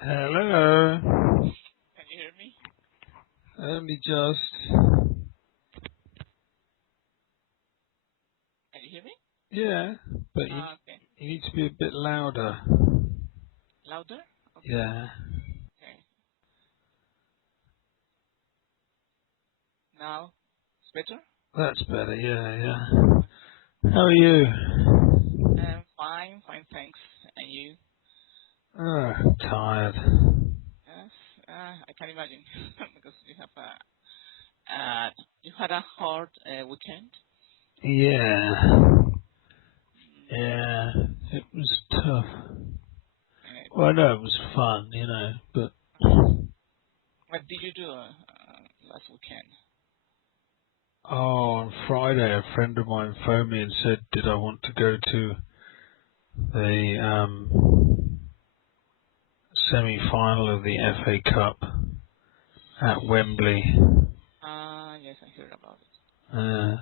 Hello. Can you hear me? Only just. Can you hear me? Yeah, but Okay. you need to be a bit louder. Louder? Okay. Yeah, Okay. Now it's better? that's better. Yeah, yeah. Okay. How are you? Fine, fine, thanks. And you? Tired. Yes, I can imagine because you had a hard weekend. Yeah, Mm, yeah. It was tough. and Well, no, it was fun, but what did you do last weekend? on Friday, a friend of mine phoned me and said, "Did I want to go to the semi-final of the FA Cup at Wembley?" Yes, I heard about it. Uh,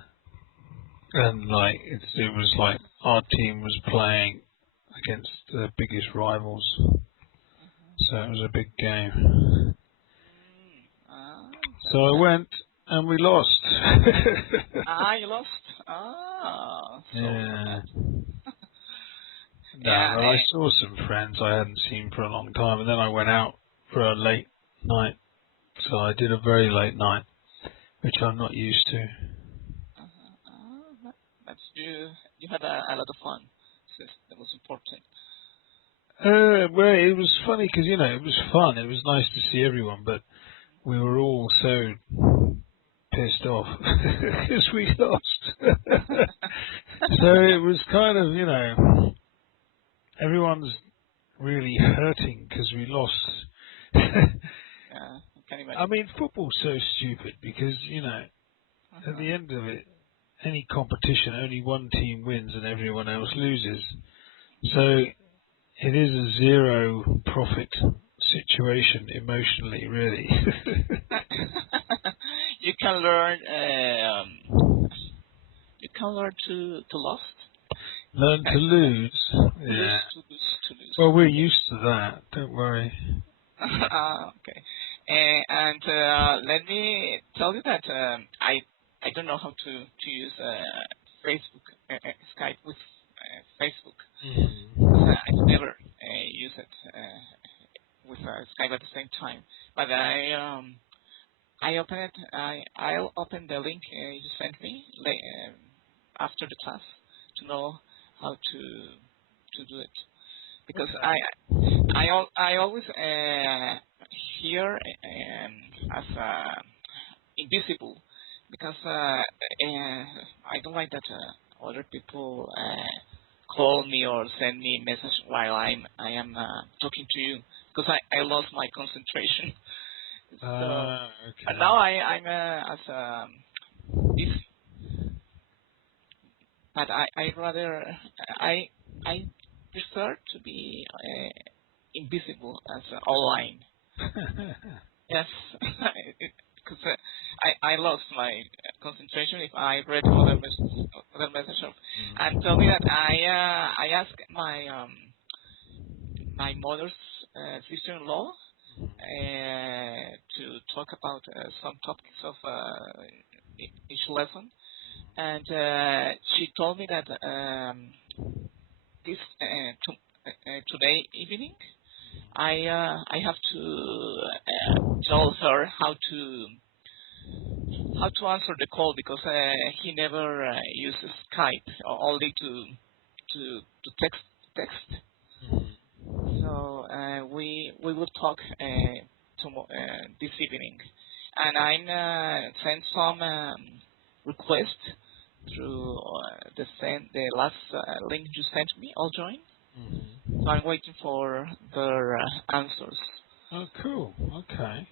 and like it was like our team was playing against the biggest rivals, so it was a big game. So I That. went and we lost. You lost. Sorry for Yeah. that. No, Yeah. but I saw some friends I hadn't seen for a long time, and then I went out for a late night. So I did a very late night, which I'm not used to. That's you had a lot of fun. So that was important. Well, it was funny because it was fun. It was nice to see everyone, but we were all so pissed off because we lost. So it was kind of, everyone's really hurting because we lost. Yeah, I can I imagine. mean, football's so stupid because, at Uh-huh. the end of it, any competition, only one team wins and everyone else loses. So it is a zero profit situation emotionally, really. you can learn. You can learn to lost. Learn Can to you say that? lose. To lose, Yeah. to lose, to lose. Well, we're Okay. used to that. Don't worry. Okay. And let me tell you that I don't know how to use Facebook Skype with Facebook. Mm. I've never used it with Skype at the same time. But I open it. I'll open the link you sent me after the class to know how to do it because Okay. I always hear as invisible because I don't like that other people call me or send me a message while I am talking to you because I lost my concentration. So and Okay. now I'm as this, but I rather I I prefer to be invisible as online. Yes, because I lost my concentration if I read other message of, and tell me that I asked my mother's sister-in-law to talk about some topics of each lesson, and she told me that this today evening I have to tell her how to answer the call because he never uses Skype, only to text. So we will talk this evening, and I'm sent some request through the last link you sent me. I'll join. So I'm waiting for their answers. Oh, cool. Okay.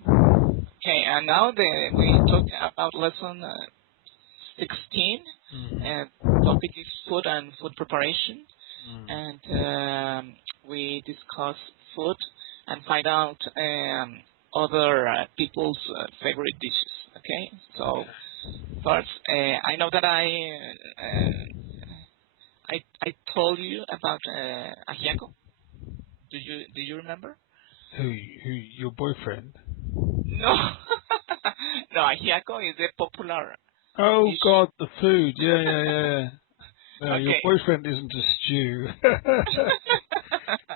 Okay, and now we talk about lesson 16, Mm. and topic is food and food preparation, Mm. and we discuss food and find out other people's favorite dishes. Okay, so Okay. first, I know that I told you about Ajiaco. Do you remember? Who, your boyfriend? No, no, ajiaco is a popular Oh dish. God, the food. Yeah. No, your Okay. boyfriend isn't a stew.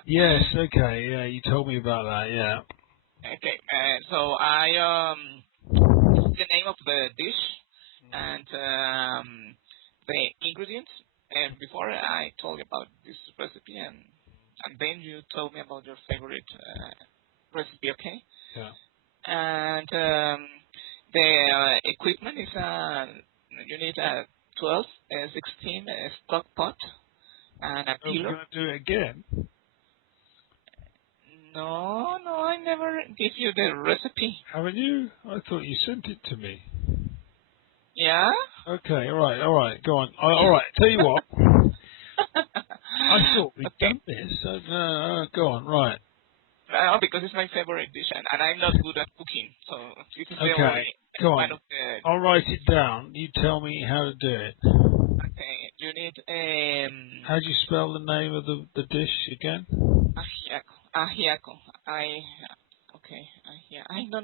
Yes, okay, yeah, you told me about that, yeah. Okay. So the name of the dish and the ingredients. And before I told you about this recipe, and then you told me about your favorite recipe. Okay. Yeah. And the equipment is you need a 12, 16 stock pot and a Oh, we're peeler. going to do it again? No, I never give you the recipe. Haven't you? I thought you sent it to me. Yeah? Okay, alright, go on. Alright, tell you what, I thought we'd Okay. done this. Go on, right. No, because it's my favorite dish, and I'm not good at cooking, so this is the Okay, only go one on. of the. I'll write it down. You tell me how to do it. Okay, you need How do you spell the name of the dish again? ajiaco.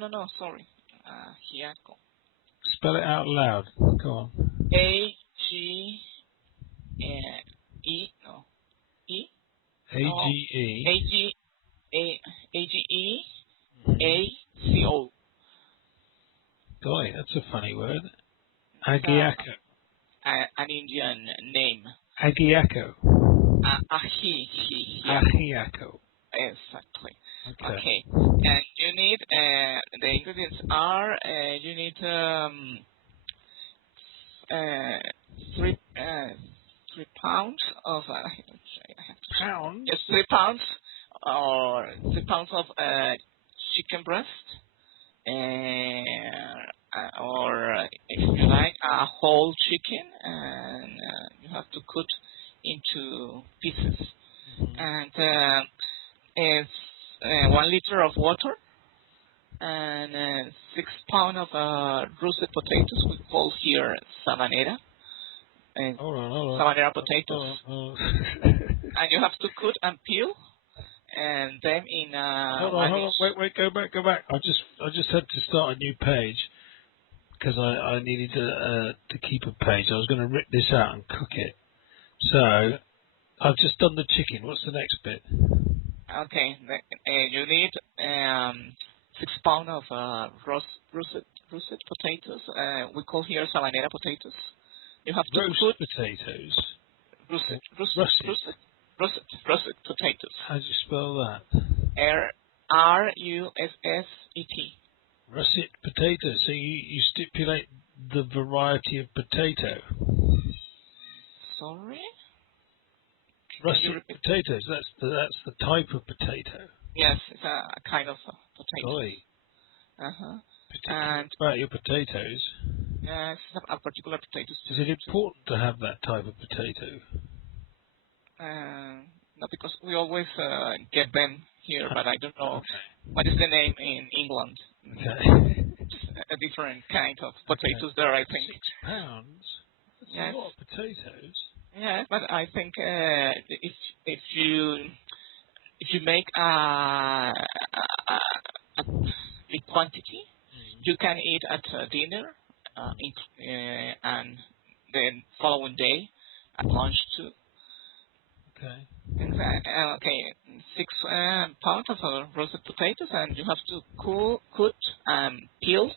No, sorry. Ajiaco. Spell it out loud. Go on. A G E no E no A-G-E. A G A G E A C O. Golly, that's a funny word. It's Ajiacxo. an Indian name. Ajiacxo. Ajiacxo. Exactly. Okay. Okay. And you need the ingredients are you need three 3 pounds of I have to check. Pounds? Yes, 3 pounds or 3 pounds of chicken breast, or if you like a whole chicken, and you have to cut into pieces. And it's 1 liter of water and 6 pounds of roasted potatoes. We call here sabanera. Hold on. Sabanera potatoes. Hold on. And you have to cut and peel and them in Hold on. Wait, go back. I just had to start a new page because I needed to keep a page. I was going to rip this out and cook it. So I've just done the chicken. What's the next bit? Okay, you need 6 pounds of roasted potatoes. We call here sabanera potatoes. You have to Roast potatoes. roasted potatoes. How do you spell that? Russet. Russet potatoes. So you stipulate the variety of potato. Sorry. Russet potatoes. That's the type of potato. Yes, it's a kind of potato. Golly. And about your potatoes. yes, a particular potatoes. Is it important to have that type of potato? No, because we always get them here, but I don't know what is the name in England. Okay. It's a different kind of potatoes there, I think. 6 pounds? That's Yes. a lot of potatoes. Yeah, but I think if you make a big quantity, you can eat at dinner, and then following day at lunch too. Okay. Okay, 6 pounds of roasted potatoes, and you have to cut and peel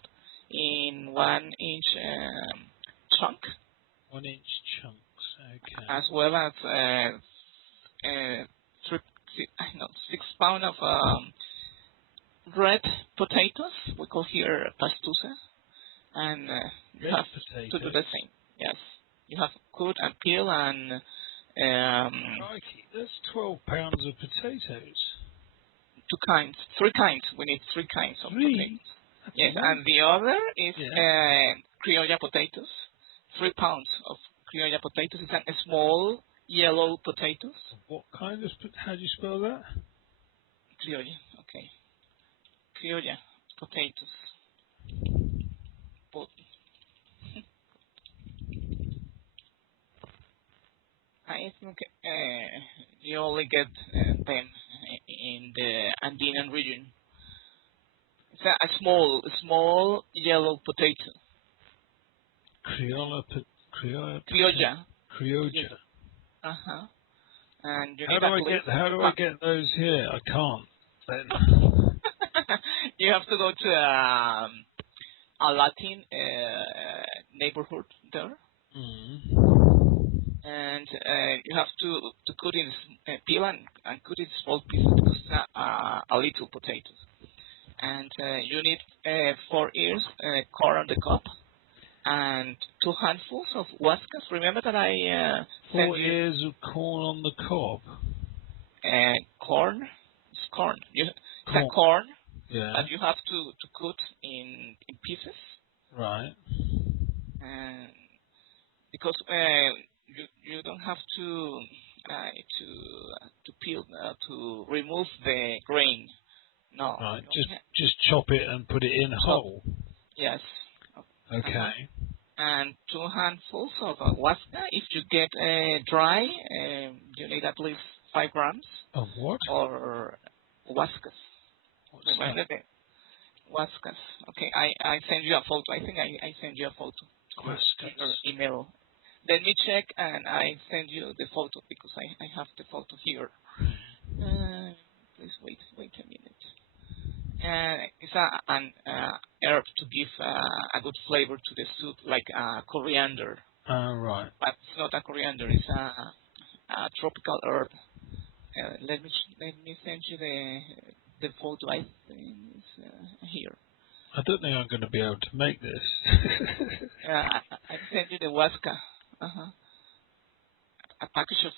in 1 inch chunk, 1 inch chunks. Okay. as well as 6 pounds of red potatoes. We call here pastusa, and you have to do the same. Yes, you have to cut and peel and. Crikey, that's 12 pounds of potatoes. 3 kinds. We need 3 kinds of potatoes. That's Yes, amazing. and the other is criolla potatoes. 3 pounds of criolla potatoes. It's a small yellow potatoes. What kind of? How do you spell that? Criolla. Okay. Criolla potatoes. I think you only get them in the Andean region. It's a small yellow potato. Criolla, Criolla. criolla. And you How do I get those here? I can't. Then. You have to go to a Latin neighborhood there. And you have to cut in peel and cut in small pieces because it's a little potato. And you need 4 ears corn on the cob and 2 handfuls of Guascas. Remember that I 4 ears of corn on the cob. Corn. It's corn. It's a corn that you have to cut in pieces. Right. And because you don't have to peel to remove the grain. No. Right. Just chop it and put it in whole. Yes. Okay. And 2 handfuls of Guasca. If you get dry, you need at least 5 grams. Of what? Or Guascas. What's that? Guascas. Okay, I send you a photo. I think I send you a photo. Guascas. Your email. Let me check and I send you the photo because I have the photo here. Please wait a minute. It's an herb to give a good flavor to the soup, like coriander. Right. But it's not a coriander. It's a tropical herb. Let me send you the photo. I think it's here. I don't think I'm going to be able to make this. I sent you the Guasca. A package of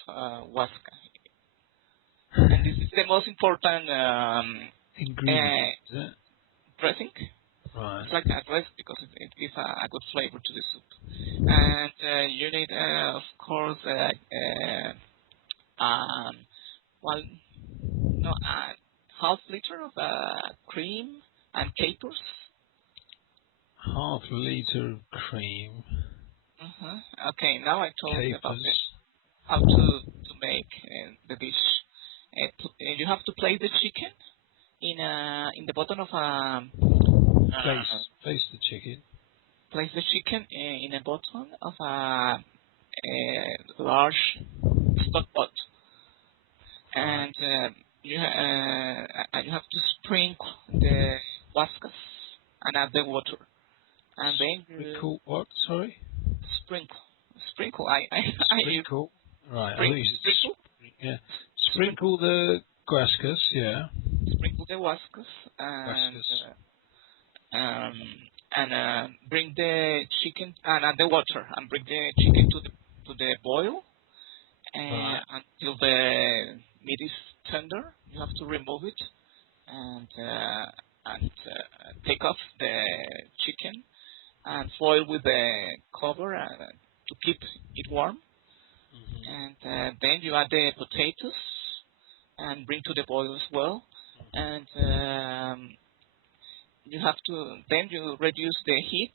Guasca. And this is the most important ingredient, is it? dressing. Right. It's like a dress because it gives a good flavor to the soup. And you need, of course, half liter of cream and capers. Half liter of cream. Okay, now I told you about Capers. how to make the dish. You have to place the chicken in the bottom of a place the chicken. Place the chicken in the bottom of a large stock pot, and you have to sprinkle the Guascas and add the water, and then Sprinkle what? Sorry. Sprinkle. Sprinkle. Right. Sprinkle. Yeah. Sprinkle the Guascas. Yeah. Sprinkle the Guascas and bring the chicken and add the water and bring the chicken to the boil until the meat is tender. You have to remove it and take off the chicken and foil with the cover to keep it warm. And then you add the potatoes and bring to the boil as well. And you have to then you reduce the heat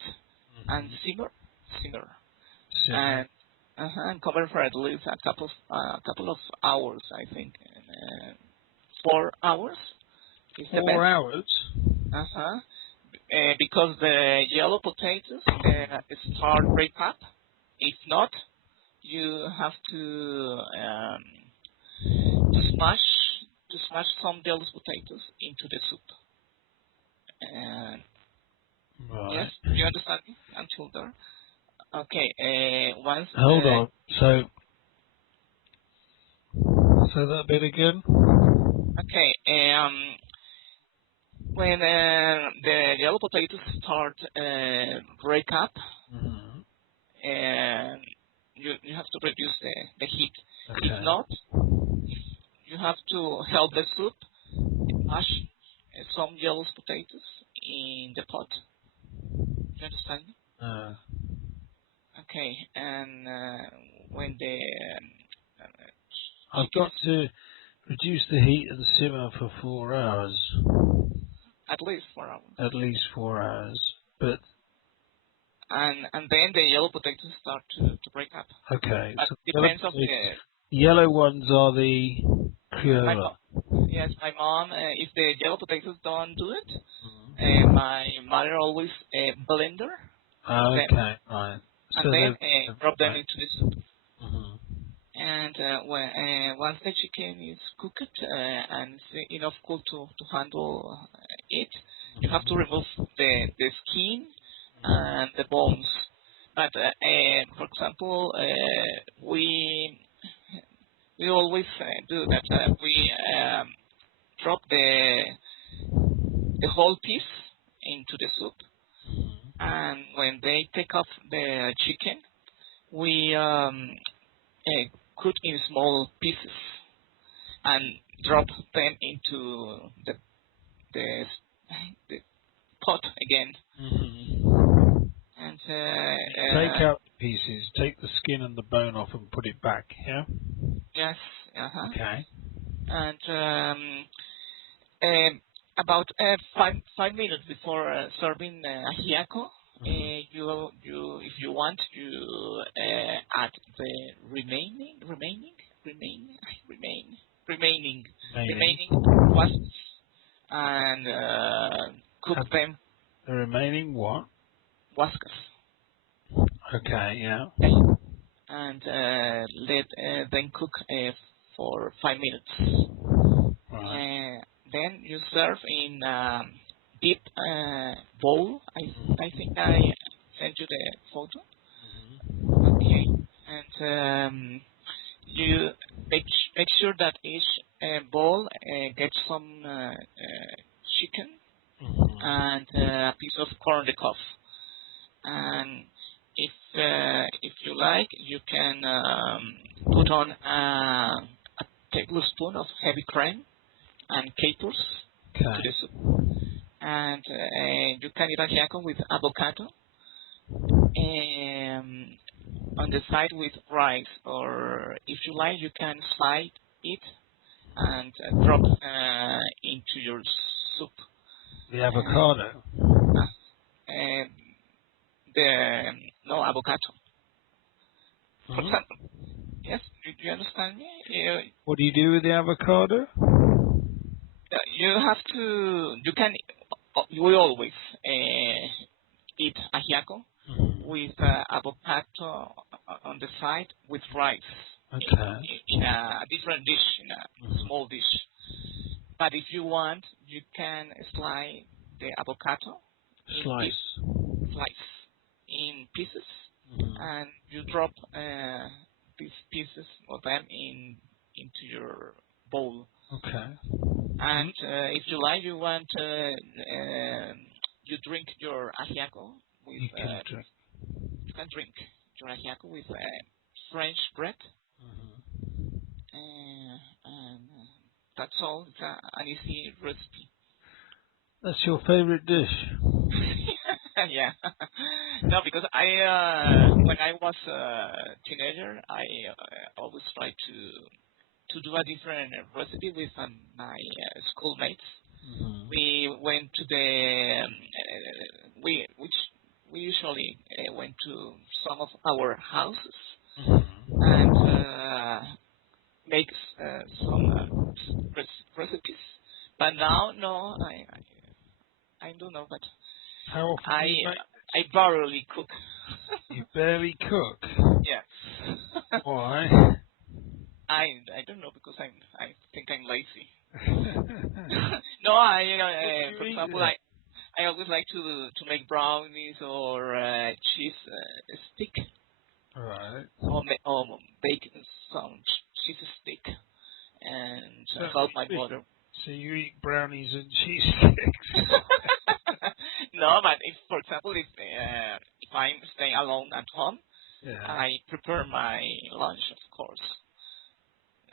and simmer and cover for at least a couple of hours. I think 4 hours is the best. 4 hours. Because the yellow potatoes start break up. If not, you have to smash some yellow potatoes into the soup. Right. Yes, you understand me until there? Okay. Once. Hold on. So that bit again. Okay. When the yellow potatoes start break up, and you have to reduce the heat. Okay. If not, you have to help the soup mash some yellow potatoes in the pot. You understand me? Okay, and when I've got to reduce the heat of the simmer for 4 hours. At least 4 hours. At least 4 hours, but. And then the yellow potatoes start to break up. Okay. But So depends on the yellow ones are the criolla. Yes, my mom, if the yellow potatoes don't do it, my mother always blender them Okay, right. and So then they're drop them right. into the soup. Mhm. And when once the chicken is cooked and it's enough cooked to handle it, you have to remove the skin and the bones. But for example, we always do that. We drop the whole piece into the soup, and when they take off the chicken, we cut in small pieces and drop them into the, the pot again. And Take out the pieces, take the skin and the bone off and put it back, yeah? yes, Okay. and about 5 minutes before serving ajiaco, you if you want you add the remaining wasps and cook them The remaining what? wascas Okay, yeah. and let them cook for 5 minutes. Right. Then you serve in deep bowl. I think I sent you the photo. Okay, and you make sure that each bowl gets some chicken and a piece of corn on the cob. And if you like, you can put on a tablespoon of heavy cream and capers to Okay. the soup. And you can eat ajiaco with avocado on the side with rice, or if you like, you can slide it and drop into your soup. The avocado. And the no avocado. For example, yes, do you understand me? What do you do with the avocado? You have to. You can. We always eat ajiaco with avocado on the side with rice. Okay. In a different dish, in a small dish. But if you want, you can slice the avocado Slice. In pieces, and you drop these pieces of them into your bowl. Okay. And if you like, you want you drink your ajiaco with You can drink. you can drink your ajiaco with French bread. And that's all. It's an easy recipe. That's your favorite dish? Yeah. No, because I when I was a teenager, I always tried to do a different recipe with my schoolmates. We went to the we usually went to some of our houses and make some recipes. But now, no, I don't know. But How often do you make? I barely cook. You barely cook? Yeah. Why? I don't know because I think I'm lazy. No, for example, I always like to make brownies or cheese stick. Right. Or bake some cheese stick and help my mother. So you eat brownies and cheesecakes? No, but if, for example, if I'm staying alone at home, I prepare my lunch, of course.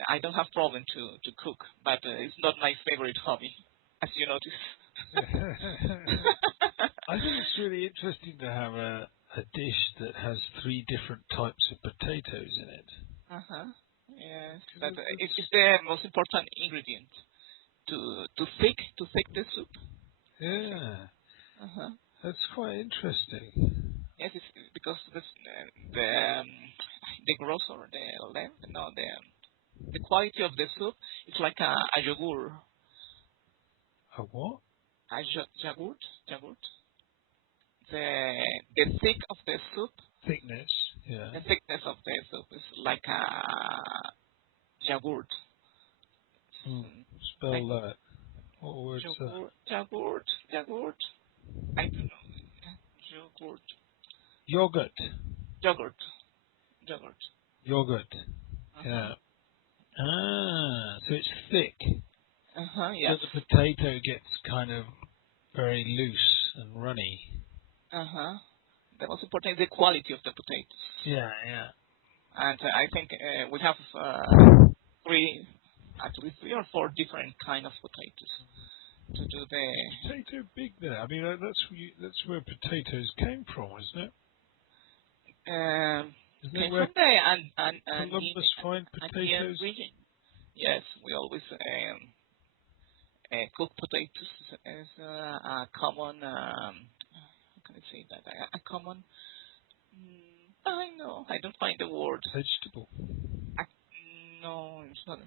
I don't have problem to cook, but it's not my favorite hobby, as you notice. I think it's really interesting to have a dish that has 3 different types of potatoes in it. Yes, but it's the most important ingredient to thick the soup. Yeah. That's quite interesting. Yes, it's because the gross or the length, no, the quality of the soup is like a yogurt. A what? Yogurt. The thick of the soup, Thickness. Yeah. the thickness of the soup is like a yogurt. Spell Like that. What word's that? yogurt. I don't know. Yogurt. Yogurt. Yogurt. Uh-huh. Yeah. Ah, so it's thick. Yes. So the potato gets kind of very loose and runny. The most important is the quality of the potatoes. Yeah. And I think we have actually three or four different kind of potatoes to do the. Potato big there. I mean, that's where potatoes came from, isn't it? Isn't it where From the Columbus find Andean potatoes? region. Yes, we always cook potatoes as a common. How can I say that? A common. I know. I don't find the word. Vegetable. No, it's not.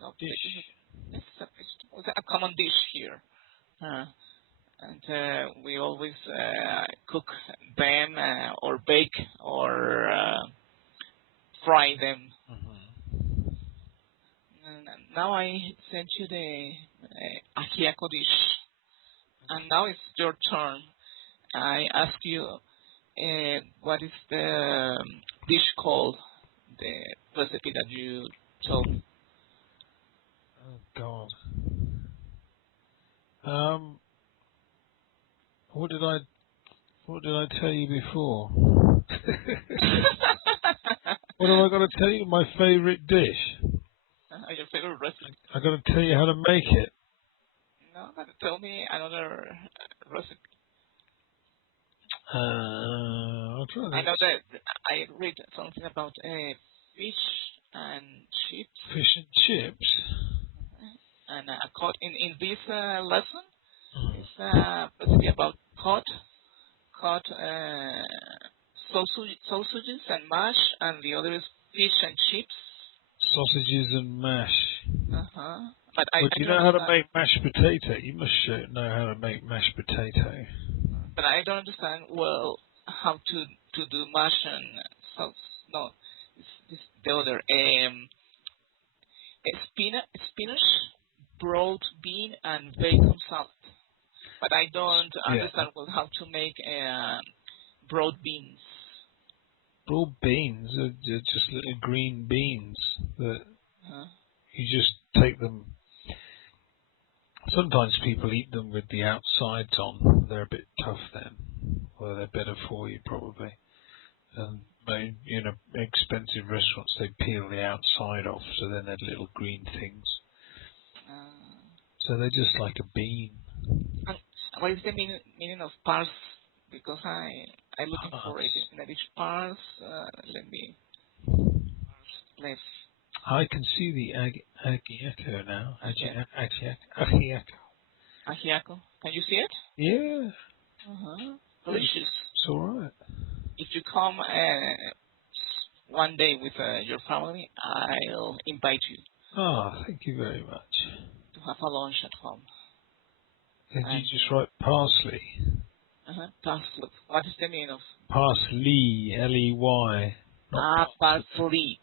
No, Dish. It's a vegetable. It's a common dish here. And we always cook them or bake or fry them. And now I sent you the Ajiaco dish, and now it's your turn. I ask you what is the dish called, the recipe that you told me. Oh God. What did I tell you before? What have I got to tell you? My favourite dish. Your favorite recipe? I got to tell you how to make it. No, tell me another recipe. I'll try that. I know that I read something about fish and chips. Fish and chips. And in this lesson, it's a recipe about cod sausages and mash, and the other is fish and chips. Sausages and mash. But I you know how to make mashed potato? You must know how to make mashed potato. But I don't understand well how to do mash and sauce. No, it's the other. Spinach, broad bean, and bacon salad. But I don't understand well how to make broad beans. Broad beans are just little green beans that you just take them. Sometimes people eat them with the outsides on. They're a bit tough then. Well, they're better for you probably. And in expensive restaurants, they peel the outside off, so then they're little green things. So they're just like a bean. And what is the meaning of pars? Because I'm looking for it in a dish. Pars. Let me. Let's. I can see the Ajiacxo now. Ajiacco. Can you see it? Yeah. Delicious. It's all right. If you come one day with your family, I'll invite you. Oh, thank you very much. To have a lunch at home. Did you just write parsley? Parsley. What is the meaning of? Parsley, L-E-Y. Parsley.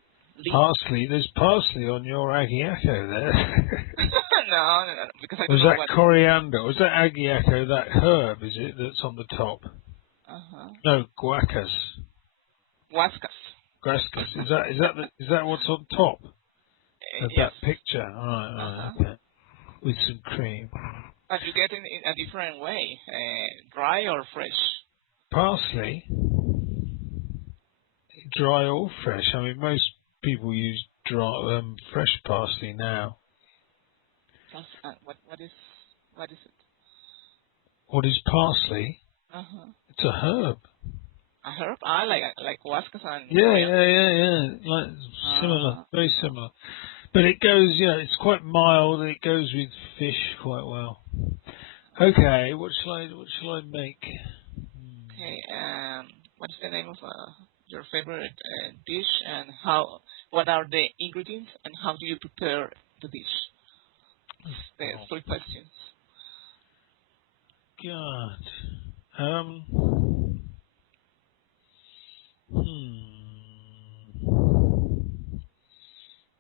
Parsley. There's parsley on your Ajiacxo there. No, because I don't Was know that what coriander? Was that Ajiacxo, that herb, is it, that's on the top? No, guacas. Guascas. Is that what's on top of Yes. that picture? Right, okay. With some cream. But you get it in a different way, dry or fresh? Parsley, dry or fresh. I mean, most people use dry, fresh parsley now. What is it? What is parsley? It's a herb. A herb? Like Guascas and Yeah. Like similar, very similar. But it goes, it's quite mild. It goes with fish quite well. Okay, what shall I make? Okay, what is the name of your favorite dish, and what are the ingredients and how do you prepare the dish? The 3 questions. God.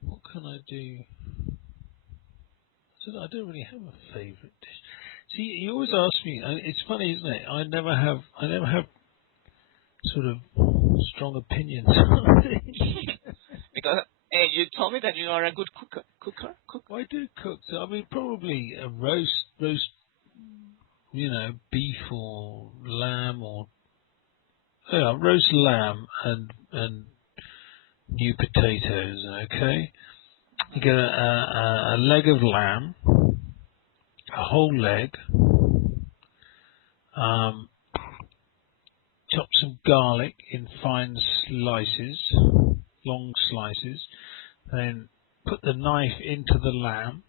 What can I do? I don't really have a favourite dish. See, you always ask me. It's funny, isn't it? I never have sort of strong opinions. Because you told me that you are a good cooker. I do cook. So I mean, probably a roast, beef or lamb or roast lamb and new potatoes. Okay, you get a leg of lamb, a whole leg. Chop some garlic in fine slices, long slices. Then put the knife into the lamb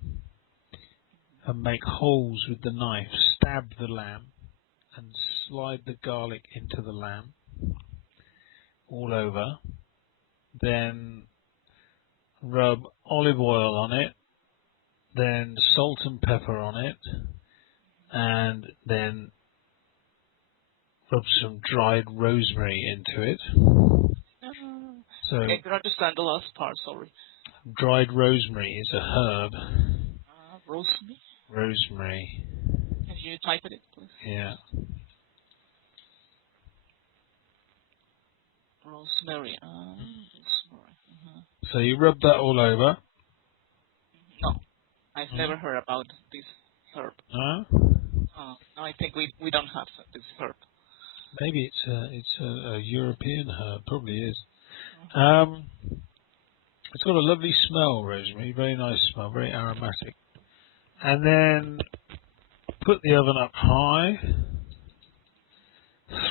and make holes with the knife. Stab the lamb and slide the garlic into the lamb all over. Then rub olive oil on it. Then salt and pepper on it. And then rub some dried rosemary into it. So I don't understand the last part, sorry. Dried rosemary is a herb. Rosemary? Rosemary. Can you type it, please? Yeah. Rosemary. So you rub that all over. No, I've never heard about this herb. No? No, I think we don't have this herb. Maybe it's a European herb. Probably is. It's got a lovely smell, rosemary. Very nice smell. Very aromatic. And then put the oven up high.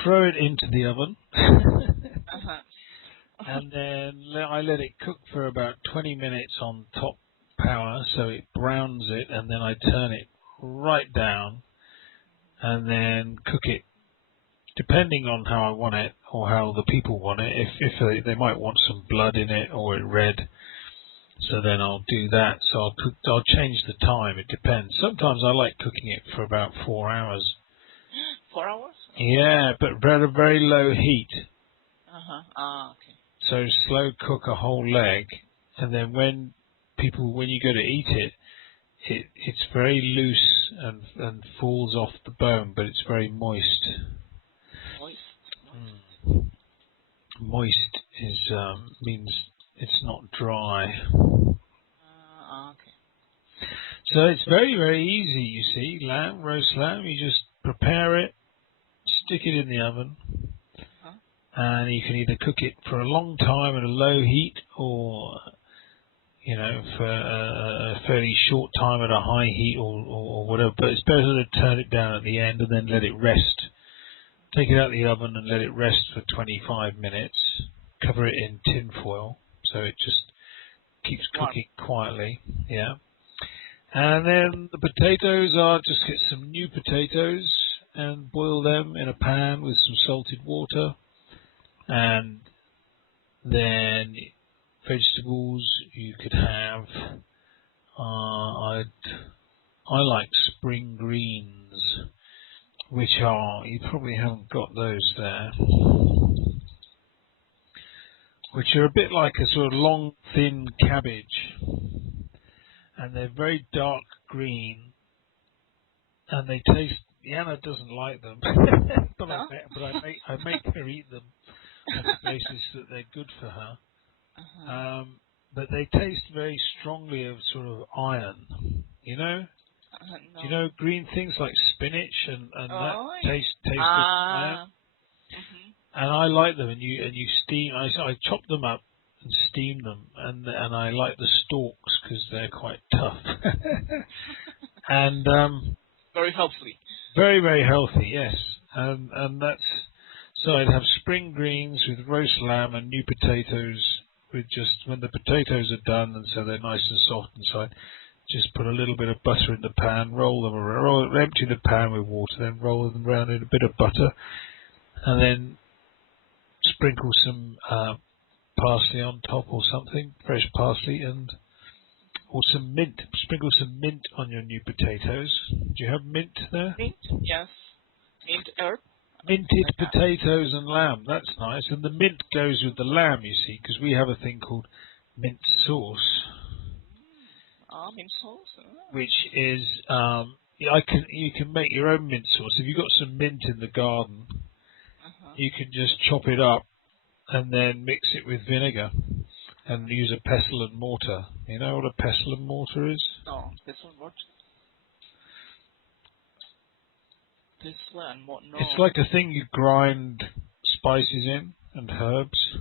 Throw it into the oven. And then I let it cook for about 20 minutes on top power, so it browns it, and then I turn it right down, and then cook it, depending on how I want it or how the people want it. If they might want some blood in it or it red, so then I'll do that. So I'll change the time. It depends. Sometimes I like cooking it for about 4 hours. 4 hours? Yeah, but at a very low heat. Okay. So slow cook a whole leg, and then when you go to eat it, it's very loose and falls off the bone, but it's very moist. Moist is means it's not dry. Okay. So it's very, very easy. You see, roast lamb. You just prepare it, stick it in the oven. And you can either cook it for a long time at a low heat, or for a fairly short time at a high heat, or whatever. But it's better to turn it down at the end and then let it rest. Take it out of the oven and let it rest for 25 minutes. Cover it in tin foil so it just keeps cooking quietly. Yeah. And then the potatoes just get some new potatoes and boil them in a pan with some salted water. And then vegetables you could have. I like spring greens, which you probably haven't got those there, which are a bit like a sort of long, thin cabbage, and they're very dark green, and they taste. Yana doesn't like them, but I make her eat them on the basis that they're good for her. But they taste very strongly of sort of iron, No. Do you know green things like spinach and that taste of iron? And I like them, and you steam. I chop them up and steam them, and I like the stalks because they're quite tough. And very healthy. Very, very healthy, yes. And that's so I'd have spring greens with roast lamb and new potatoes. With just when the potatoes are done, and so they're nice and soft inside, just put a little bit of butter in the pan, empty the pan with water, then roll them around in a bit of butter, and then sprinkle some parsley on top or something, fresh parsley, and or some mint. Sprinkle some mint on your new potatoes. Do you have mint there? Mint, yes. Mint herb. Minted potatoes and lamb. That's nice. And the mint goes with the lamb, you see, because we have a thing called mint sauce, Mint sauce. which is you can make your own mint sauce. If you've got some mint in the garden, you can just chop it up and then mix it with vinegar and use a pestle and mortar. You know what a pestle and mortar is? No, pestle and mortar. Pestle and mortar. No. It's like a thing you grind spices in and herbs.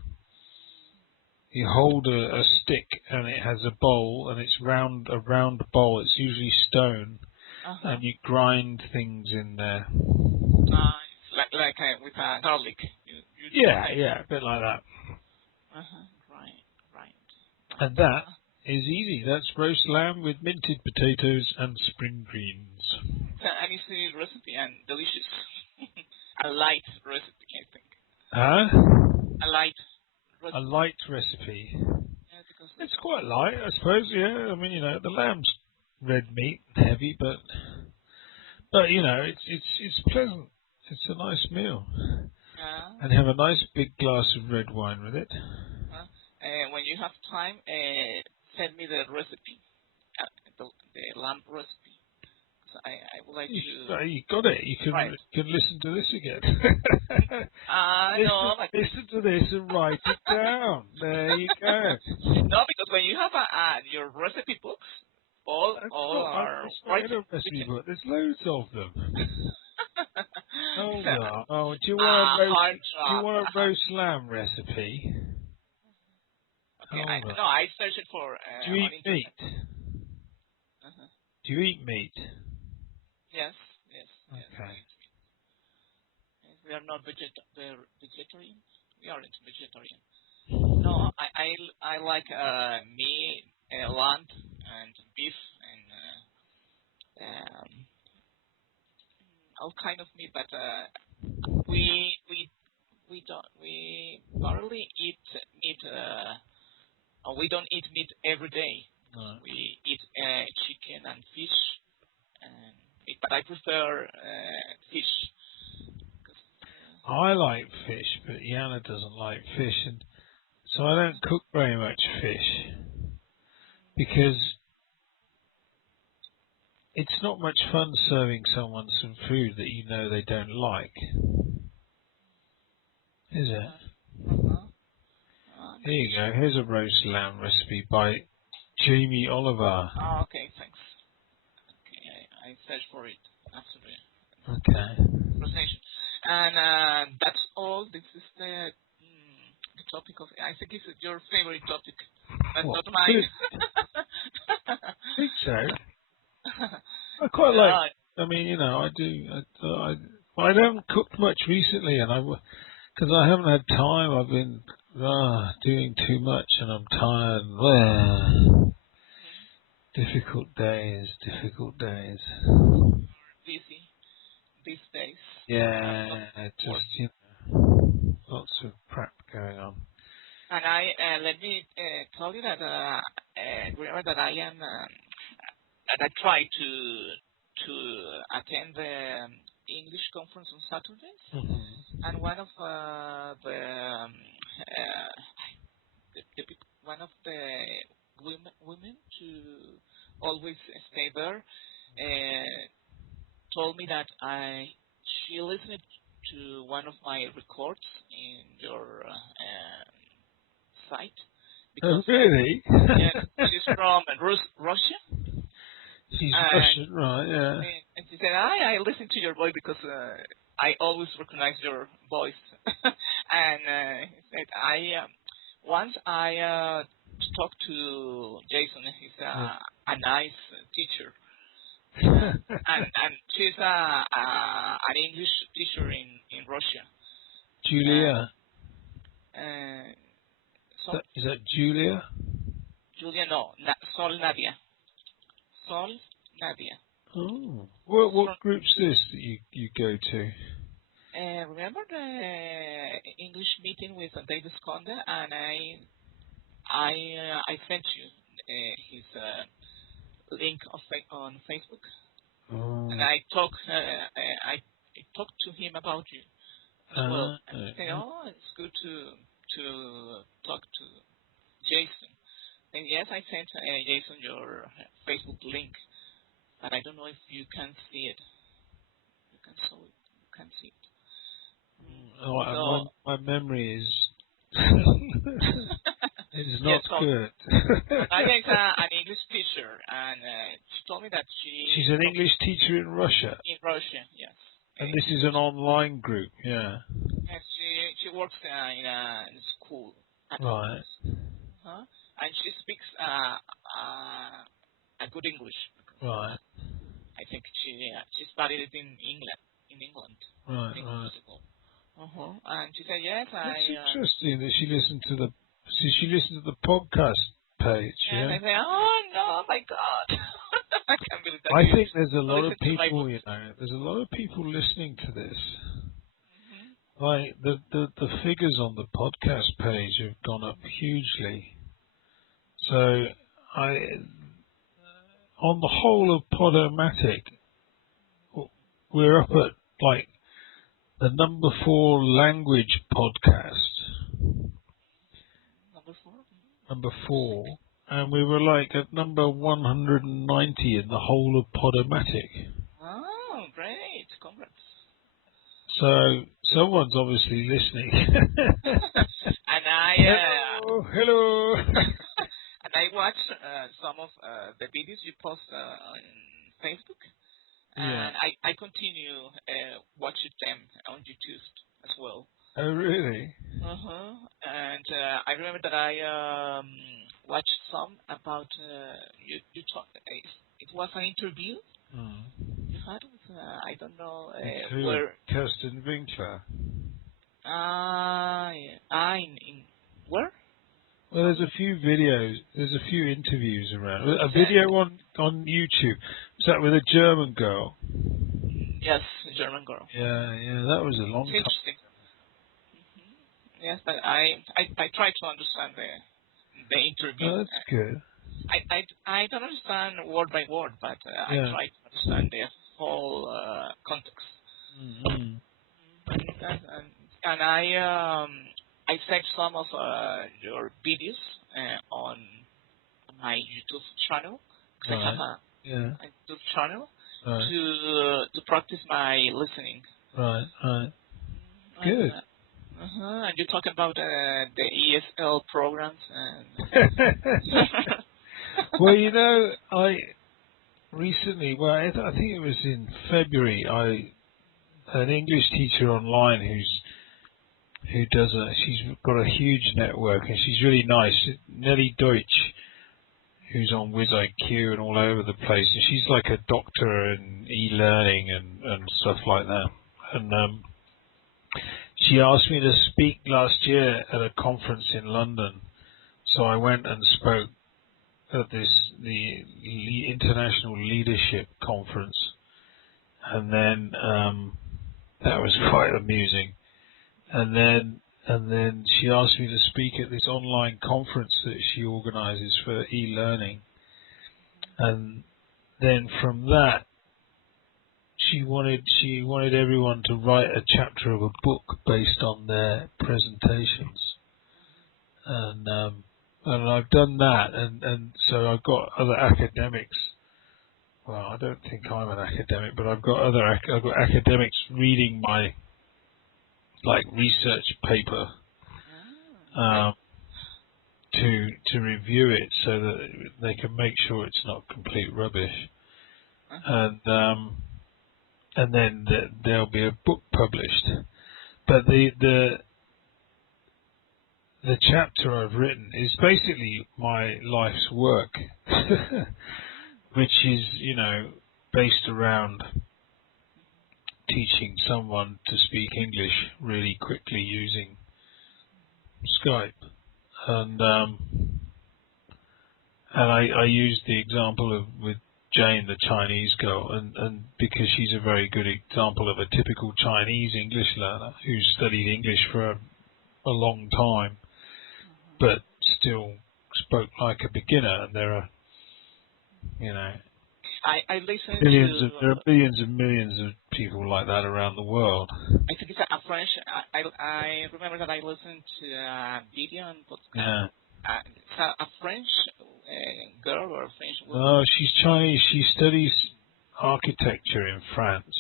You hold a stick and it has a bowl and it's a round bowl. It's usually stone, and you grind things in there. Like with garlic. Yeah, a bit like that. Right. And that is easy. That's roast lamb with minted potatoes and spring greens. An easy recipe and delicious. A light recipe, I think. Huh? A light recipe. A light recipe. Yeah, because it's quite light, I suppose. Yeah, I mean, the lamb's red meat, heavy, but it's pleasant. It's a nice meal. And have a nice big glass of red wine with it. When you have time, send me the recipe, the lamb recipe. I would like to. You got it. You can listen to this again. Listen to this and write it down. There you go. No, because when you have your recipe books, all are right. A recipe book. There's loads of them. Do you want a roast lamb recipe? Okay, I searched it for. Do you eat meat? Do you eat meat? Yes. Okay. Yes, we are not vegetarian. We aren't vegetarian. No, I like meat, lamb, and beef, and all kind of meat. But we barely eat meat. We don't eat meat every day. No. We eat chicken and fish, but I prefer fish. I like fish, but Yana doesn't like fish, and so I don't cook very much fish because it's not much fun serving someone some food that you know they don't like, is it? Here you go. Here's a roast lamb recipe by Jamie Oliver. Oh, okay, thanks. Okay, I searched for it. Absolutely. Okay. Pronunciation. And that's all. This is the topic of. I think it's your favorite topic, but not mine. I think so. I quite like. I mean, I do. I haven't cooked much recently, and because I haven't had time. I've been doing too much, and I'm tired. Difficult days. Busy these days. Yeah, just lots of crap going on. And let me tell you that remember that I am that I try to attend the English conference on Saturdays, and one of one of the women to always stay there told me that she listened to one of my records in your site. Because, really? she's from Russia. She's Russian, right? Yeah. And she said, I listen to your voice because I always recognize your voice. And said, once I talked to Jason. He's a nice teacher. and she's an English teacher in Russia. Julia. Is that Julia? Julia, no. Sol Nadia. Sol Nadia. Oh. What group's this that you go to? Remember the English meeting meeting with David Conde, and I sent you his link on Facebook, and I talked to him about you as well. And he said, "Oh, it's good to talk to Jason." And yes, I sent Jason your Facebook link, but I don't know if you can see it. You can see it. Oh, my memory is is not good. Nadia is an English teacher, and she told me that she's an English teacher in Russia. In Russia, yes. And this is an online group, yeah. Yes, she works in a school. Right. And she speaks a good English. Right. I think she studied it in England. Right. And she said yes. It's interesting that she listened to the podcast page. Yes, I said, oh no, my God! I can't believe that. I think there's a lot of people, there's a lot of people listening to this. Like the figures on the podcast page have gone up hugely. So on the whole of Podomatic, we're up at like the number 4 language podcast. Number 4. And we were like at number 190 in the whole of Podomatic. Oh, great. Congrats. So someone's obviously listening. And Hello. And I watched some of the videos you post on Facebook. And I continue watching them on YouTube as well. Oh, really? And I remember that I watched some about you talk. It was an interview you had with I don't know where. Kirsten Winkler. In where? Well, there's a few videos. There's a few interviews around. A video on YouTube. Was that with a German girl? Yes, a German girl. Yeah, that was a long time. Interesting. Yes, but I try to understand the interview. Oh, that's good. I don't understand word by word, but I try to understand the whole context. And I saved some of your videos on my YouTube channel. I have a YouTube channel to practice my listening. Right. Good. And you talk about the ESL programs. Well, I recently, I think it was in February, an English teacher online she's got a huge network and she's really nice, Nelly Deutsch, who's on WizIQ and all over the place, and she's like a doctor in e-learning and stuff like that. And she asked me to speak last year at a conference in London, so I went and spoke at the International Leadership Conference, and then that was quite amusing. And then she asked me to speak at this online conference that she organizes for e-learning, and then from that she wanted everyone to write a chapter of a book based on their presentations, and I've done that, and so I've got other academics. Well, I don't think I'm an academic, but I've got academics reading my research paper to review it so that they can make sure it's not complete rubbish, and then there'll be a book published. But the chapter I've written is basically my life's work, which is, based around teaching someone to speak English really quickly using Skype. And I used the example with Jane, the Chinese girl, and because she's a very good example of a typical Chinese English learner who's studied English for a long time, but still spoke like a beginner. And there are, you know, I listened there are to. billions and millions of people like that around the world. I think it's a French. I remember that I listened to a video on podcast. Yeah. It's a French girl or a French woman. No, she's Chinese. She studies architecture in France,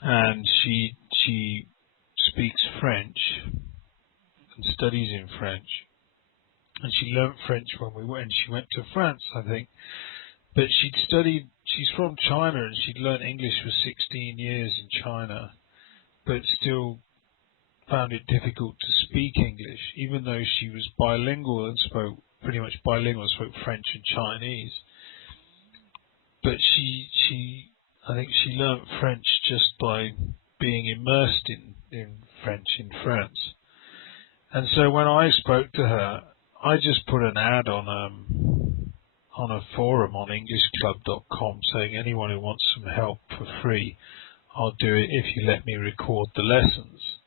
and she speaks French and studies in French. And she learnt French when she went to France, I think. But she's from China, and she'd learnt English for 16 years in China, but still found it difficult to speak English, even though she was bilingual and spoke pretty much bilingual, spoke French and Chinese. But I think she learnt French just by being immersed in French in France. And so when I spoke to her, I just put an ad on a forum on EnglishClub.com saying anyone who wants some help for free, I'll do it if you let me record the lessons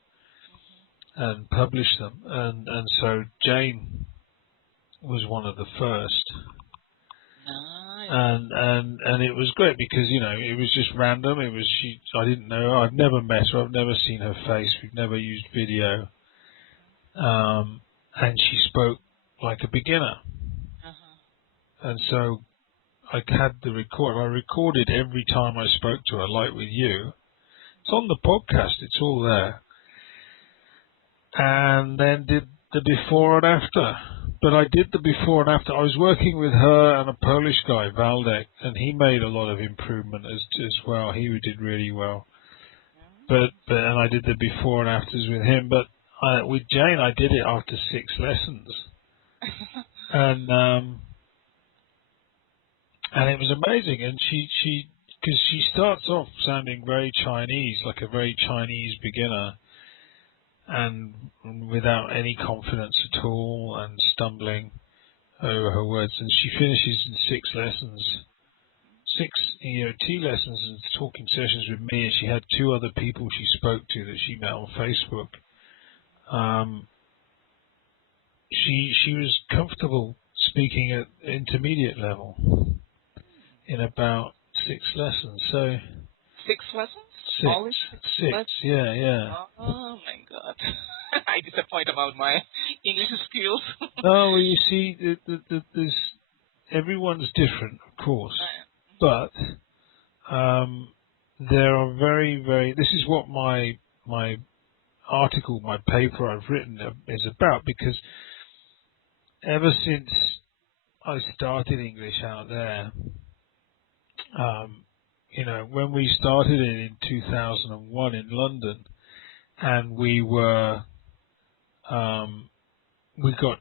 and publish them. And so Jane was one of the first. Nice. And it was great because, you know, it was just random. I didn't know her. I've never met her. I've never seen her face. We've never used video. And she spoke like a beginner. And so I had the record. I recorded every time I spoke to her, like with you. It's on the podcast. It's all there. And then did the before and after. But I did the before and after. I was working with her and a Polish guy, Waldek, and he made a lot of improvement as well. He did really well. But and I did the before and afters with him. But with Jane, I did it after 6 lessons. And it was amazing. And because she starts off sounding very Chinese, like a very Chinese beginner, and without any confidence at all, and stumbling over her words. And she finishes in 6 lessons, 6 EOT lessons and talking sessions with me. And she had 2 other people she spoke to that she met on Facebook. She was comfortable speaking at intermediate level in about 6 lessons. So 6 lessons? 6, Only 6, lessons? yeah. Oh my God! I disappoint about my English skills. No, well, you see, there's everyone's different, of course, but there are very, very. This is what my article, my paper I've written is about, because ever since I started English Out There, you know, when we started it in 2001 in London, and we got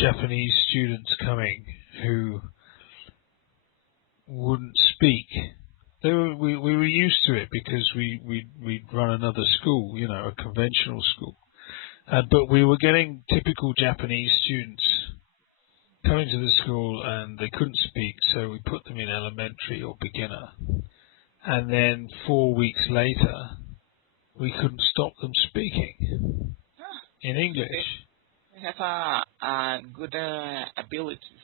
Japanese students coming who wouldn't speak. We were used to it because we'd run another school, you know, a conventional school. But we were getting typical Japanese students coming to the school and they couldn't speak, so we put them in elementary or beginner. And then 4 weeks later, we couldn't stop them speaking in English. They have a good abilities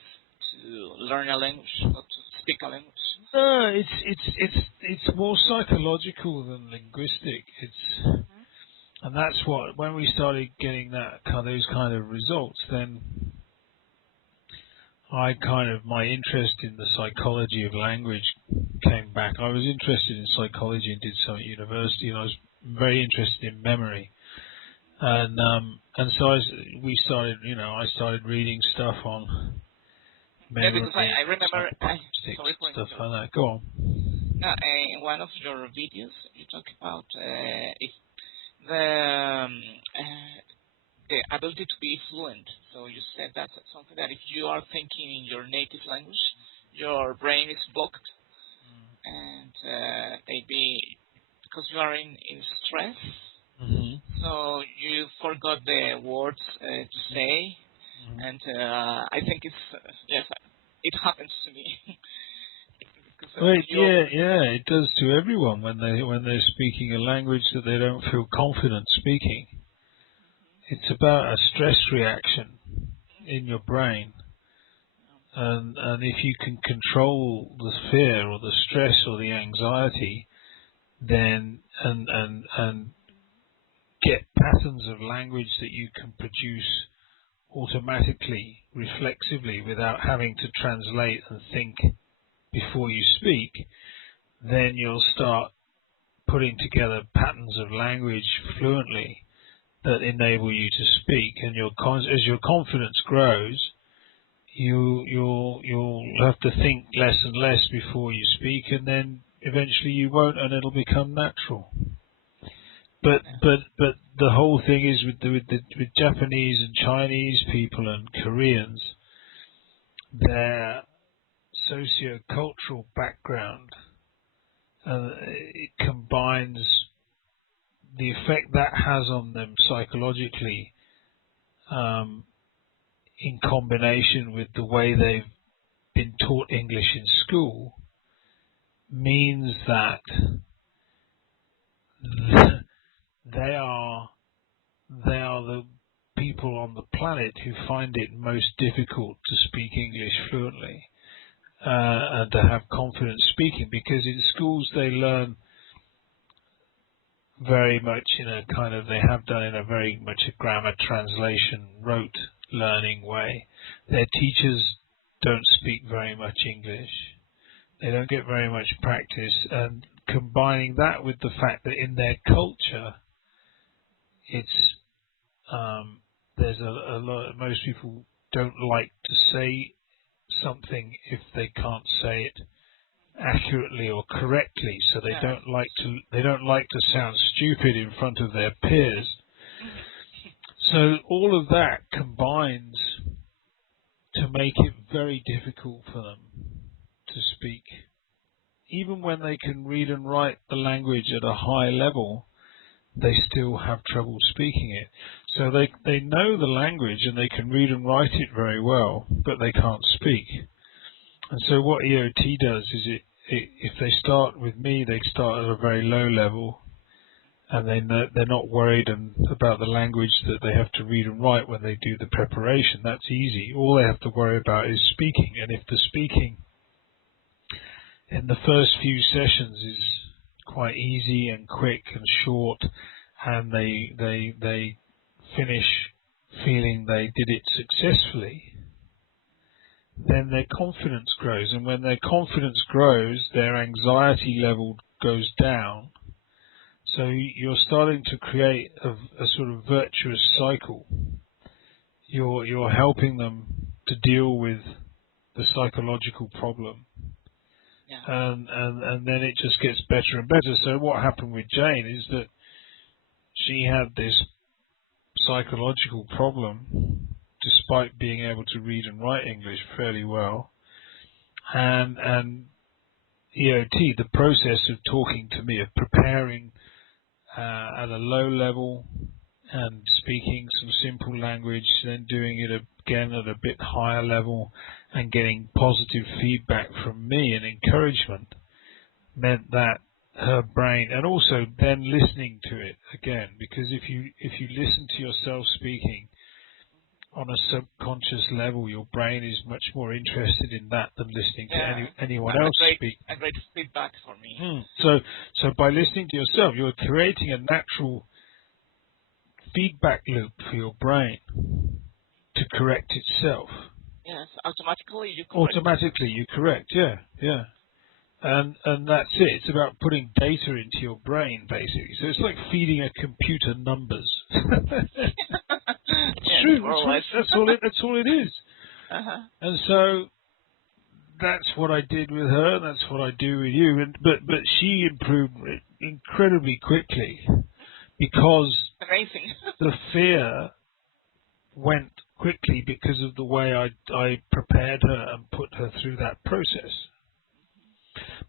to learn a language or to speak a language. No, it's more psychological than linguistic. And that's what, when we started getting those kind of results, then my interest in the psychology of language came back. I was interested in psychology and did some at university, and I was very interested in memory. And so I started reading stuff on memory. Yeah, because I remember stuff like that. Go on. No, in one of your videos, you talk about if the ability to be fluent. So you said that's something that if you are thinking in your native language, your brain is blocked, and maybe because you are in stress, so you forgot the words to say, and I think it's yes, it happens to me because So Well, yeah, it does to everyone when they're speaking a language that they don't feel confident speaking. It's about a stress reaction in your brain, and if you can control the fear or the stress or the anxiety, then and get patterns of language that you can produce automatically, reflexively, without having to translate and think before you speak, then you'll start putting together patterns of language fluently that enable you to speak. And as your confidence grows, you'll have to think less and less before you speak, and then eventually you won't, and it'll become natural. But the whole thing is with Japanese and Chinese people and Koreans, their socio-cultural background, it combines the effect that has on them psychologically, in combination with the way they've been taught English in school, means that they are the people on the planet who find it most difficult to speak English fluently, and to have confidence speaking, because in schools they learn very much they have done in a very much a grammar, translation, rote learning way. Their teachers don't speak very much English. They don't get very much practice, and combining that with the fact that in their culture, it's there's a lot. Most people don't like to say something if they can't say it accurately or correctly, so they don't like to sound stupid in front of their peers. So all of that combines to make it very difficult for them to speak. Even when they can read and write the language at a high level, they still have trouble speaking it. So they know the language and they can read and write it very well, but they can't speak. And so what EOT does is if they start with me, they start at a very low level, and they're not worried about the language that they have to read and write when they do the preparation. That's easy. All they have to worry about is speaking. And if the speaking in the first few sessions is quite easy and quick and short, and they finish feeling they did it successfully, then their confidence grows. And when their confidence grows, their anxiety level goes down. So you're starting to create a sort of virtuous cycle. You're helping them to deal with the psychological problem. And then it just gets better and better. So what happened with Jane is that she had this psychological problem despite being able to read and write English fairly well. And EOT, the process of talking to me, of preparing at a low level and speaking some simple language, then doing it again at a bit higher level and getting positive feedback from me and encouragement, meant that her brain, and also then listening to it again, because if you listen to yourself speaking on a subconscious level, your brain is much more interested in that than listening to anyone else speak. A great feedback for me. So by listening to yourself, you're creating a natural feedback loop for your brain to correct itself. Yes, automatically you correct. Automatically you correct, yeah. And that's it. It's about putting data into your brain, basically. So it's like feeding a computer numbers. It's true. That's all it is. And so that's what I did with her. That's what I do with you. But she improved incredibly quickly because amazing. the fear went quickly because of the way I prepared her and put her through that process.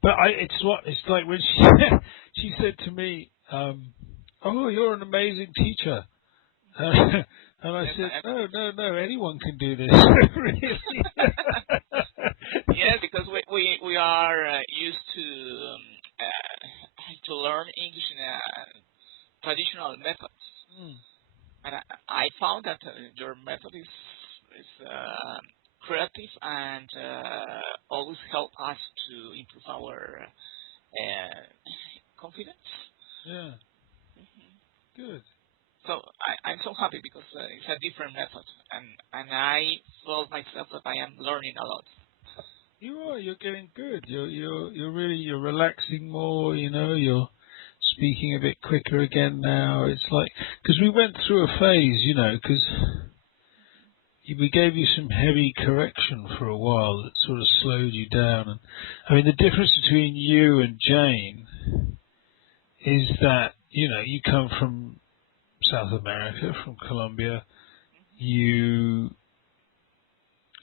But it's like when she said to me, "Oh, you're an amazing teacher," and I said, "No, anyone can do this." Really? Yes, because we are used to learn English in traditional methods, and I found that your method is creative and always help us to improve our confidence. Yeah. Good. So I'm so happy because it's a different method, and I feel myself that I am learning a lot. You are. You're getting good. You're relaxing more. You know, you're speaking a bit quicker again now. It's like because we went through a phase, you know, because we gave you some heavy correction for a while that sort of slowed you down. And I mean, the difference between you and Jane is that you know you come from South America, from Colombia.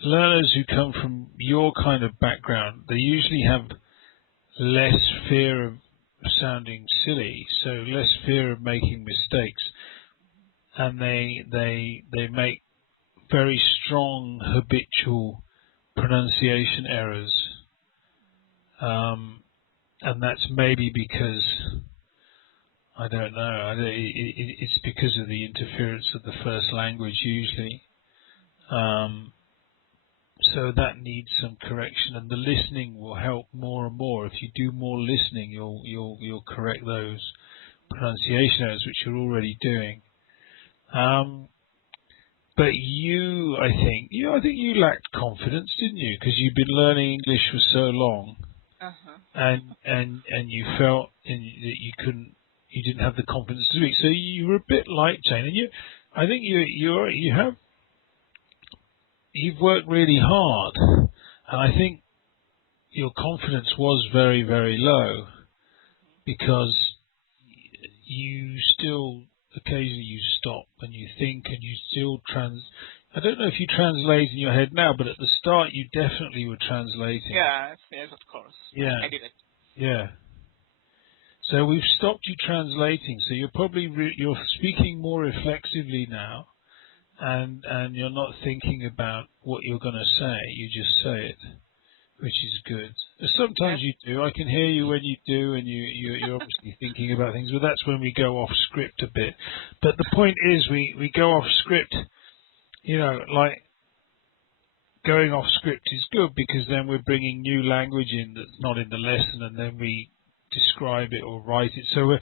Learners who come from your kind of background, they usually have less fear of sounding silly, so less fear of making mistakes, and they make very strong habitual pronunciation errors, and that's maybe because I don't know. It's because of the interference of the first language usually. So that needs some correction, and the listening will help more and more. If you do more listening, you'll correct those pronunciation errors, which you're already doing. But I think you lacked confidence, didn't you? Because you've been learning English for so long, and you felt that you didn't have the confidence to speak. So you were a bit like Jane, and I think you've worked really hard, and I think your confidence was very, very low because you still occasionally you stop and you think and you still I don't know if you translate in your head now, but at the start you definitely were translating. Yes, of course. Yeah, I did it. Yeah. So we've stopped you translating. So you're probably you're speaking more reflexively now. And you're not thinking about what you're going to say. You just say it, which is good. Sometimes you do. I can hear you when you do, and you're obviously thinking about things. But that's when we go off script a bit. But the point is, we go off script. You know, like going off script is good because then we're bringing new language in that's not in the lesson, and then we describe it or write it. So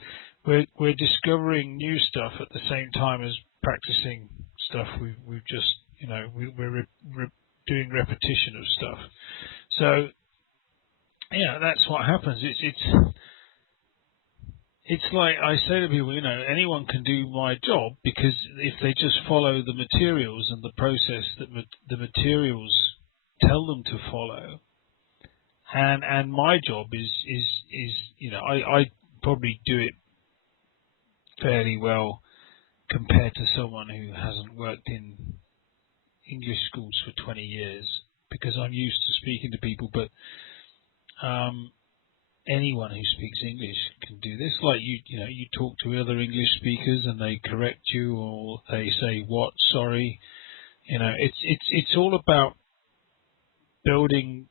we're discovering new stuff at the same time as practicing stuff we've just, you know, we're doing repetition of stuff. So yeah, that's what happens. It's like I say to people, you know, anyone can do my job because if they just follow the materials and the process that the materials tell them to follow, and my job is you know, I probably do it fairly well compared to someone who hasn't worked in English schools for 20 years because I'm used to speaking to people, but anyone who speaks English can do this. Like you know, you talk to other English speakers and they correct you or they say what, sorry. You know, it's all about building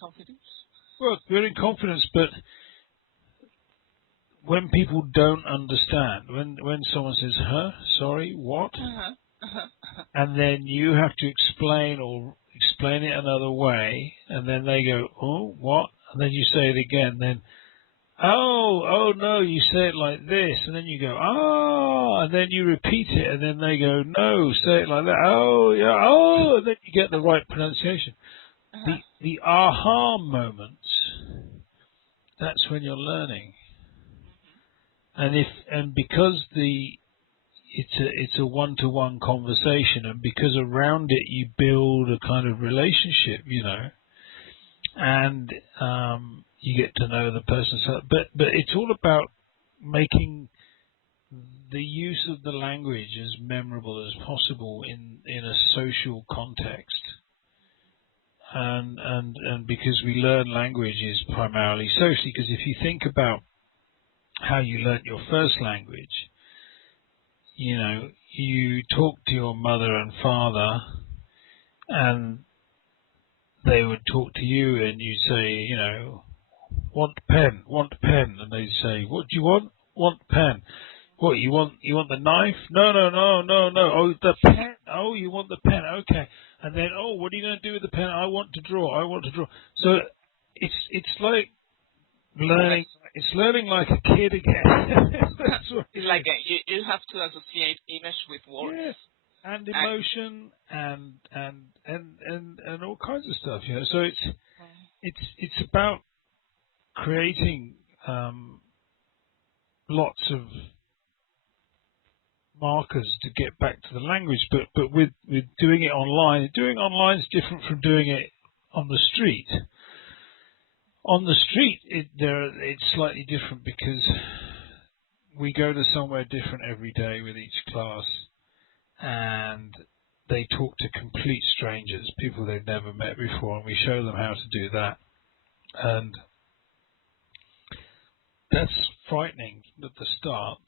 confidence. Well, building confidence, but when people don't understand, when someone says, "Huh? Sorry, what?" And then you have to explain it another way, and then they go, "Oh, what?" And then you say it again. Then, oh no, you say it like this, and then you go, "Ah," and then you repeat it, and then they go, "No, say it like that." Oh, yeah, oh, and then you get the right pronunciation. The aha moments. That's when you're learning. And because it's a one-to-one conversation, and because around it you build a kind of relationship, you know, and you get to know the person. But it's all about making the use of the language as memorable as possible in a social context. And because we learn languages primarily socially, because if you think about how you learnt your first language, you know, you talk to your mother and father, and they would talk to you, and you'd say, you know, want pen, and they say, what do you want? Want pen. What, you want the knife? No. Oh, the pen. Oh, you want the pen. Okay. And then, oh, what are you going to do with the pen? I want to draw. So it's like learning. It's learning like a kid again. That's what it's like you have to associate image with words. Yeah. And emotion and all kinds of stuff, you know. So it's about creating lots of markers to get back to the language, but with doing it online. Doing online is different from doing it on the street. On the street, it's slightly different because we go to somewhere different every day with each class, and they talk to complete strangers, people they've never met before, and we show them how to do that. And that's frightening at the start,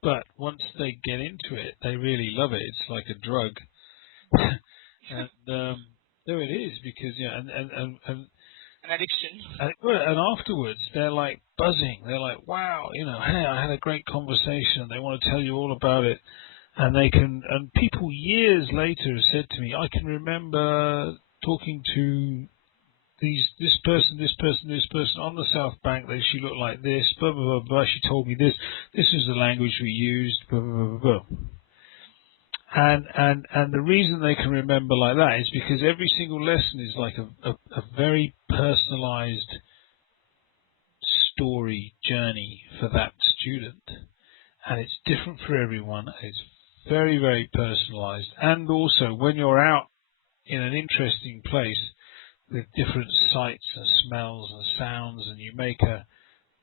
but once they get into it, they really love it. It's like a drug. And there it is, because an addiction. And afterwards, they're like buzzing. They're like, wow, hey, I had a great conversation. They want to tell you all about it. And people years later have said to me, I can remember talking to this person on the South Bank. She looked like this, blah, blah, blah, blah. She told me this. This is the language we used, blah, blah, blah, blah. And the reason they can remember like that is because every single lesson is like a very personalized story journey for that student. And it's different for everyone. It's very, very personalized. And also, when you're out in an interesting place with different sights and smells and sounds, and you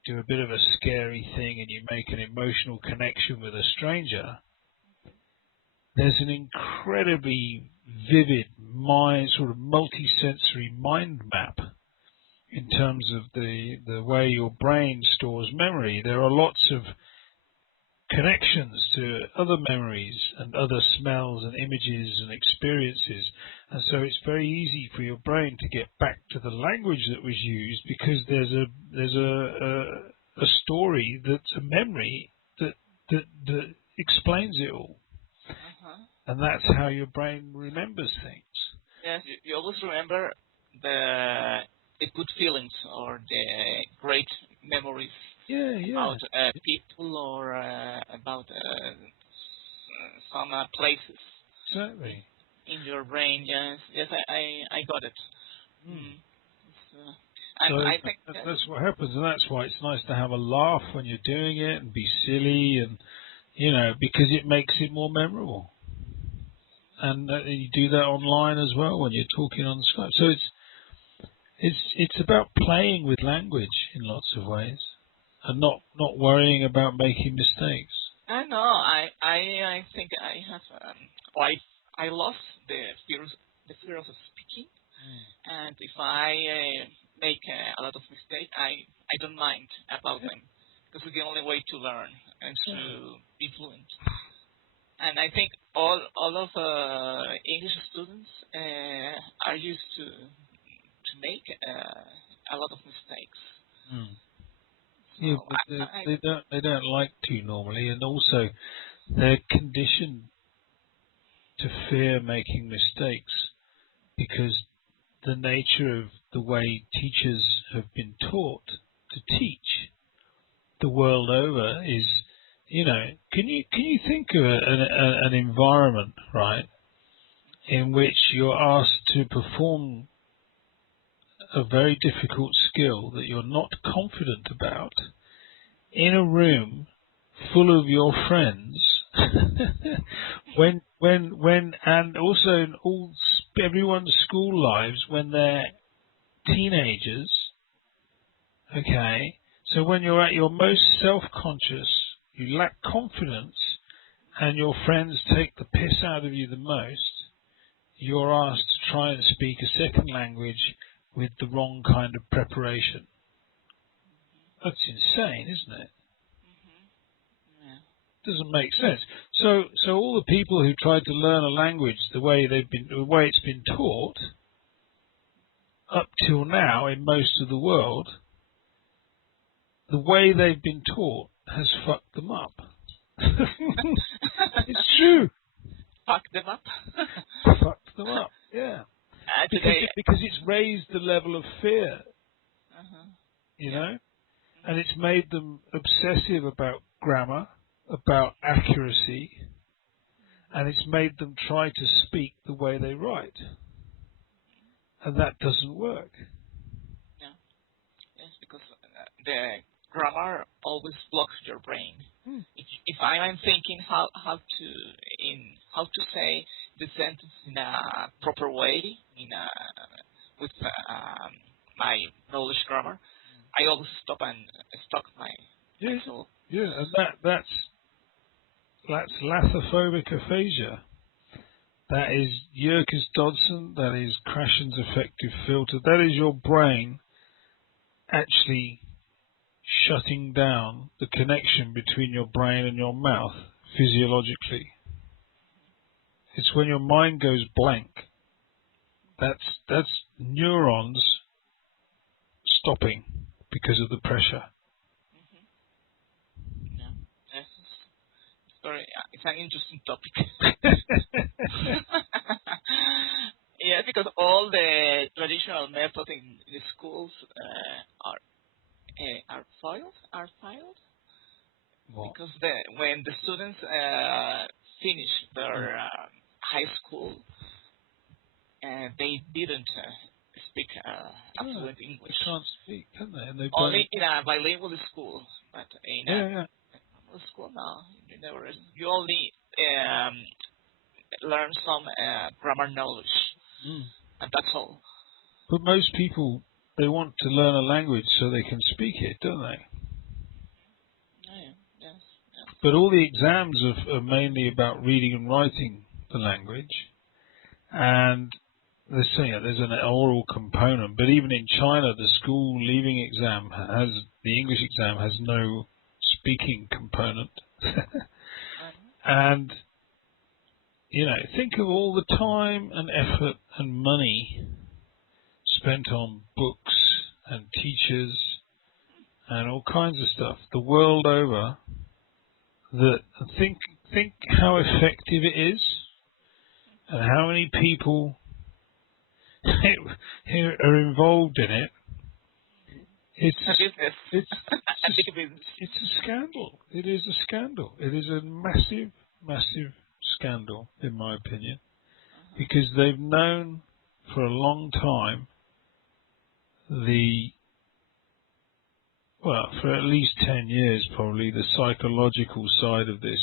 do a bit of a scary thing, and you make an emotional connection with a stranger, there's an incredibly vivid sort of multi-sensory mind map in terms of the way your brain stores memory. There are lots of connections to other memories and other smells and images and experiences, and so it's very easy for your brain to get back to the language that was used, because there's a story that's a memory that explains it all. And that's how your brain remembers things. Yes, you always remember the good feelings or the great memories. About people or about some places. Exactly. In your brain, yes, I got it. So I think that's what happens, and that's why it's nice to have a laugh when you're doing it and be silly, and because it makes it more memorable. And you do that online as well when you're talking on Skype. So it's about playing with language in lots of ways. And not worrying about making mistakes. I know. I think I have. I lost the fear of speaking, and if I make a lot of mistakes, I don't mind about them, because it's the only way to learn and to be fluent. And I think all of English students are used to make a lot of mistakes. Yeah, but they don't like to normally, and also they're conditioned to fear making mistakes, because the nature of the way teachers have been taught to teach the world over is, can you think of an environment, right, in which you're asked to perform a very difficult skill that you're not confident about in a room full of your friends when and also in everyone's school lives when they're teenagers, okay? So when you're at your most self-conscious, you lack confidence, and your friends take the piss out of you the most, you're asked to try and speak a second language with the wrong kind of preparation. That's insane, isn't it? Doesn't make sense. So all the people who tried to learn a language the way it's been taught up till now in most of the world the way they've been taught has fucked them up. It's true. Fuck them up. Fucked them up. Yeah. Today. Because it's raised the level of fear. You know, and it's made them obsessive about grammar, about accuracy, and it's made them try to speak the way they write, and that doesn't work. Yeah, yes, because the grammar always blocks your brain. If I'm thinking how to say the sentence in a proper way, with my knowledge grammar, I always stop and stop myself. Yeah, and that's lathophobic aphasia. That is Yerkes-Dodson. That is Krashen's affective filter. That is your brain actually shutting down the connection between your brain and your mouth physiologically. It's when your mind goes blank. That's neurons stopping because of the pressure. Yeah, yes, it's an interesting topic. Yeah, because all the traditional methods in the schools are failed. What? Because when the students finish their high school, they didn't speak fluent English. They can't speak, can they? And only in a bilingual school, but in a normal school, no, you only learn some grammar knowledge, and that's all. But most people, they want to learn a language so they can speak it, don't they? Yes. But all the exams are mainly about reading and writing the language, and there's an oral component. But even in China, the school leaving exam the English exam has no speaking component. And think of all the time and effort and money spent on books and teachers and all kinds of stuff the world over. Think how effective it is, and how many people are involved in it. It's a business. It's a scandal. It is a scandal. It is a massive, massive scandal, in my opinion, because they've known for a long time for at least 10 years probably, the psychological side of this,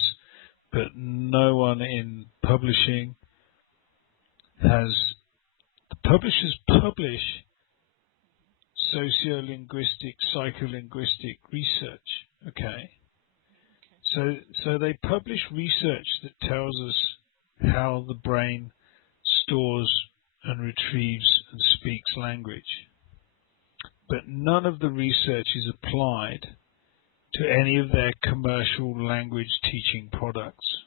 but no one in publishing the publishers publish sociolinguistic, psycholinguistic research, okay? So they publish research that tells us how the brain stores and retrieves and speaks language. But none of the research is applied to any of their commercial language teaching products.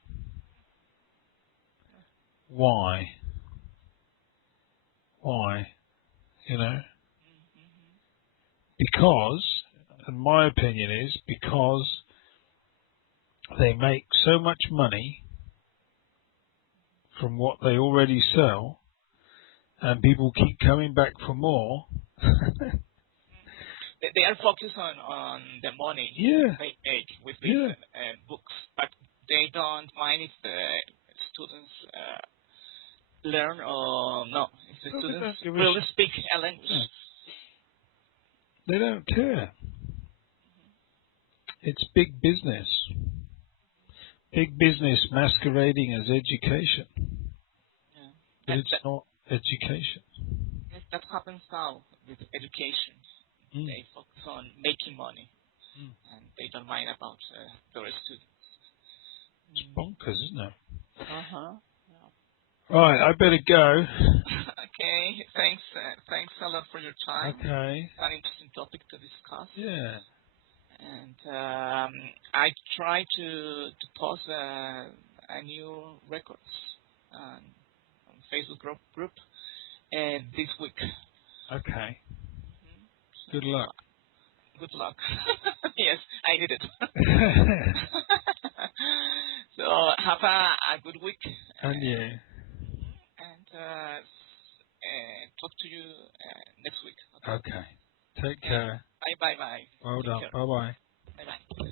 Why? Because, and my opinion is, because they make so much money from what they already sell, and people keep coming back for more. They are focused on the money they make with these books, but they don't mind if the students learn or no. If the students really speak a language. Yeah. They don't care. It's big business. Big business masquerading as education. Yeah. But it's not education. Yes, that happens now with education. They focus on making money, and they don't mind about their students. It's bonkers, isn't it? Yeah. Right, I better go. Okay, thanks a lot for your time. Okay. An interesting topic to discuss. Yeah. And I try to post a new records on Facebook group this week. Okay. Good luck. Good luck. Yes, I did it. So have a good week. And you. And talk to you next week. Okay. Take care. Bye. Well Take done. care. Bye bye. Bye.